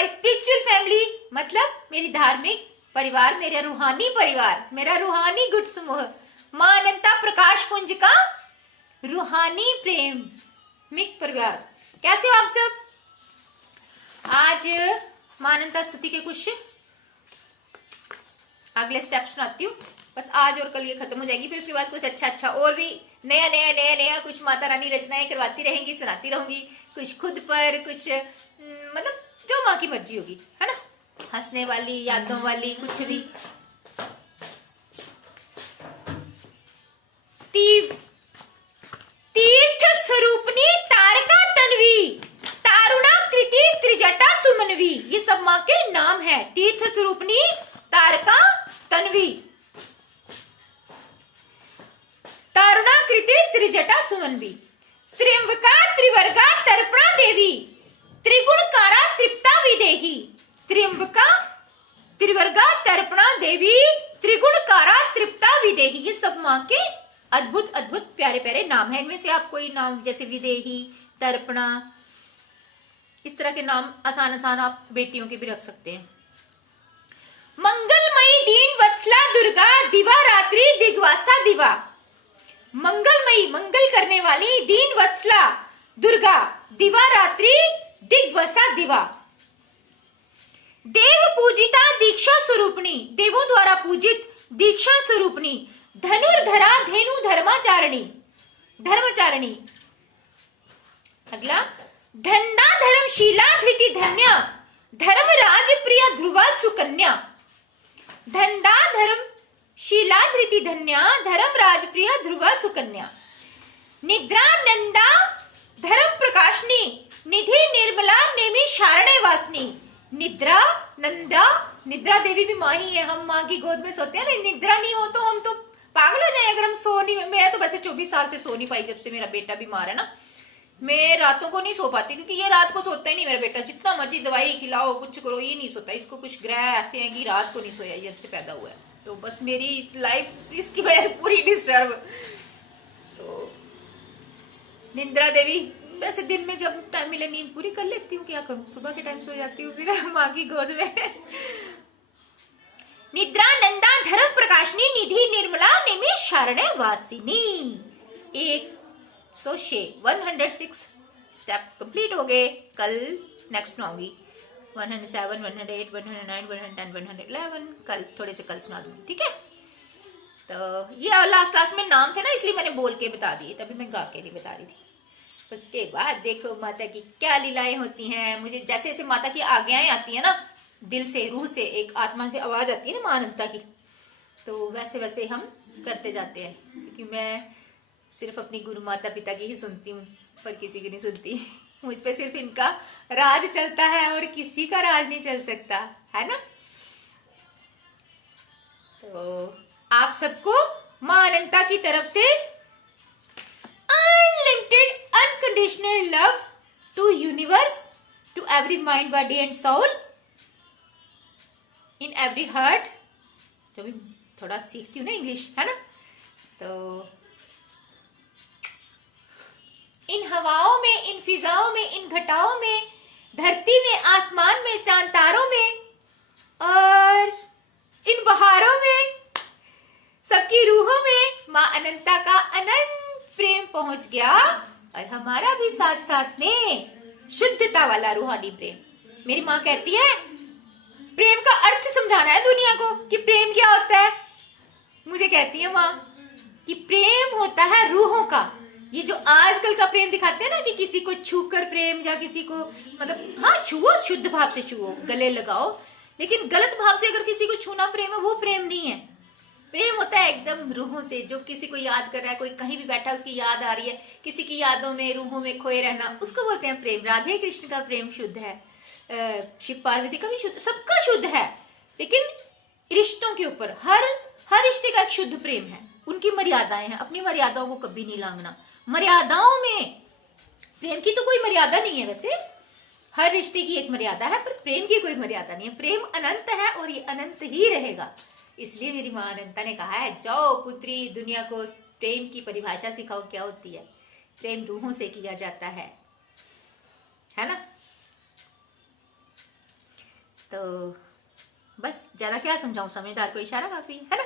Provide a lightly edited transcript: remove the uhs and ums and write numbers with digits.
My spiritual family, मतलब मेरी धार्मिक परिवार, मेरा रूहानी परिवार, मेरा रूहानी गुट समूह, मां अनंता प्रकाश पुंज का रूहानी प्रेमिक परिवार। कैसे हो आप सब? आज मां अनंता स्तुति के कुछ अगले स्टेप सुनाती हूँ। बस आज और कल ये खत्म हो जाएगी, फिर उसके बाद कुछ अच्छा और भी नया नया नया नया कुछ माता रानी रचनाएं करवाती रहेंगी, सुनाती रहूंगी। कुछ खुद पर, कुछ मतलब जो माँ की मर्जी होगी, है ना, हंसने वाली, यादों वाली, कुछ भी। तीर्थ स्वरूपनी तारका तन्वी, तारुणा कृति त्रिजटा सुमनवी, ये सब माँ के नाम है। तीर्थ स्वरूपनी तारका तन्वी, तारुणा कृति त्रिजटा सुमनवी, त्र्यंबका त्रिवर्गा तर्पणा देवी, त्रिगुणकारा तृप्ता विदेही। त्र्यंबका त्रिवर्गा तर्पणा देवी, त्रिगुणकारा तृप्ता विदेही, ये सब माँ के अद्भुत अद्भुत प्यारे प्यारे नाम है। इनमें से आप कोई नाम जैसे विदेही, तर्पणा, इस तरह के नाम आसान आसान आप बेटियों के भी रख सकते हैं। मंगलमयी दीन वत्सला दुर्गा, दिवा रात्रि दिग्वासा दिवा। मंगलमयी, मंगल करने वाली, दीन वत्सला दुर्गा, दिवा रात्रि दिग्वसा दिवा। देव पूजिता दीक्षा स्वरूपणी, देवों द्वारा पूजित दीक्षा स्वरूपणी, धनुर्धरा धेनु धर्माचारिणी, धर्मचारिणी। अगला, धन्दा धर्मशीला धृति धन्या, धर्मराज प्रिय ध्रुवा सुकन्या। धन्दा धर्मशीला धृति धन्या, धर्मराज प्रिय ध्रुवा सुकन्या। निद्रा नंदा धर्म प्रकाशनी, निधि निर्मला नेमी शारण्य वासनी। निद्रा नंदा, निद्रा देवी भी माँ ही है, हम माँ की गोद में सोते हैं ना। निद्रा नहीं हो तो हम तो पागल हो जाए अगर हम सो नहीं। मैं तो वैसे 24 साल से सो नहीं पाई, जब से मेरा बेटा बीमार है ना। मैं रातों को नहीं सो पाती, क्योंकि ये रात को सोता ही नहीं मेरा बेटा। जितना मर्जी दवाई खिलाओ, कुछ करो, ये नहीं सोता। इसको कुछ ग्रह ऐसे हैं कि रात को नहीं सोया जब से पैदा हुआ है। तो बस मेरी लाइफ इसकी वजह से पूरी डिस्टर्ब। तो निद्रा देवी, वैसे दिन में जब टाइम मिले नींद पूरी कर लेती हूँ, क्या करूँ, सुबह के टाइम सो जाती हूँ फिर माँ की गोद में। निद्रा नंदा धर्म प्रकाशनी, निधि निर्मला नेमी शारण्य वासिनी। 106 स्टेप कंप्लीट हो गए। कल नेक्स्ट सुनाऊंगी 107, 108, 109, 110, 111। कल थोड़े से कल सुना दूंगी, ठीक है। तो ये लास्ट में नाम थे ना, इसलिए मैंने बोल के बता दिए, तभी मैं गा के नहीं बता रही थी। उसके बाद देखो माता की क्या लीलाएं होती हैं। मुझे जैसे जैसे माता की आज्ञाएं आती है ना, दिल से, रूह से, एक आत्मा से आवाज आती है ना मां अनंता की, तो वैसे वैसे हम करते जाते हैं। क्योंकि मैं सिर्फ अपनी गुरु माता पिता की ही सुनती हूँ, पर किसी की नहीं सुनती। मुझ पे सिर्फ इनका राज चलता है और किसी का राज नहीं चल सकता, है ना। तो आप सबको मां अनंता की तरफ से unlimited unconditional love to universe, to every mind, body and soul, in every heart। जब भी थोड़ा सीखती हूँ ना इंग्लिश, है ना, तो इन हवाओं में, इन फिजाओं में, इन घटाओं में, धरती में, आसमान में, चांद तारों में और इन बहारों में, सबकी रूहों में मां अनंता का अनंत प्रेम पहुंच गया। और हमारा भी साथ साथ में शुद्धता वाला रूहानी प्रेम। मेरी माँ कहती है प्रेम का अर्थ समझाना है दुनिया को कि प्रेम क्या होता है। मुझे कहती है माँ कि प्रेम होता है रूहों का। ये जो आजकल का प्रेम दिखाते हैं ना कि किसी को छूकर प्रेम, या किसी को मतलब, हाँ छुओ, शुद्ध भाव से छुओ, गले लगाओ, लेकिन गलत भाव से अगर किसी को छूना प्रेम है, वो प्रेम नहीं है। प्रेम होता है एकदम रूहों से। जो किसी को याद कर रहा है, कोई कहीं भी बैठा है, उसकी याद आ रही है, किसी की यादों में, रूहों में खोए रहना, उसको बोलते हैं प्रेम। राधे कृष्ण का प्रेम शुद्ध है, शिव पार्वती का भी शुद्ध, सबका शुद्ध है। लेकिन रिश्तों के ऊपर हर रिश्ते का एक शुद्ध प्रेम है, उनकी मर्यादाएं हैं। अपनी मर्यादाओं को कभी नहीं लांघना। मर्यादाओं में प्रेम की तो कोई मर्यादा नहीं है। वैसे हर रिश्ते की एक मर्यादा है, पर प्रेम की कोई मर्यादा नहीं है। प्रेम अनंत है और ये अनंत ही रहेगा। इसलिए मेरी मां अनंता ने कहा है, जाओ पुत्री, दुनिया को प्रेम की परिभाषा सिखाओ क्या होती है। प्रेम रूहों से किया जाता है ना। तो बस ज्यादा क्या समझाऊं, समझदार को इशारा काफी है ना।